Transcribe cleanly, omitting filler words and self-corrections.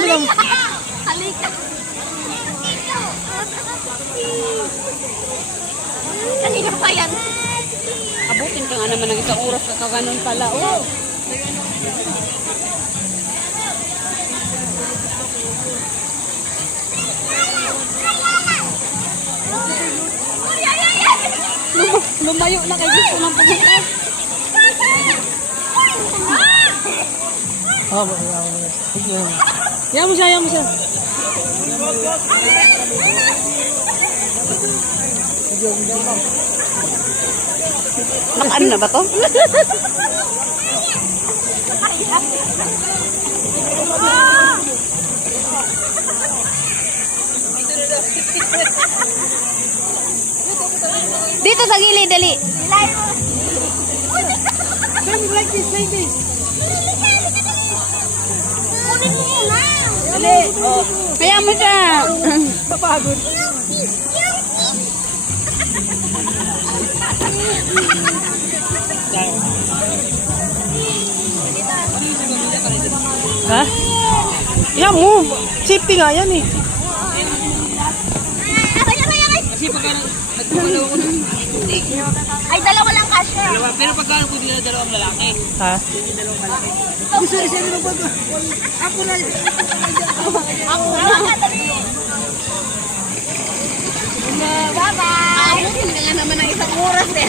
bilang. Halika. Kanina pa yan. Abutin ka nga naman ng isang oras ka kaganon pala. Oh. Lumayo na kayo gusto ng pumunta. Yan mo siya, yan mo siya. Nakaan na ba to? Dito sa gilid, dali. Like this. Dali. Oh. Kaya mo siya. Papagod. Ha? Yan mo. Safety nga yan eh. Kasi pagka nagpapalaw ko ng hindi. Ay, dalawa lang kasya. Dalawa, pero pagka po nila dalawang lalaki. Ha? Ako na. Dali. Bye-bye. Abutin ka nga naman ng isang oras eh.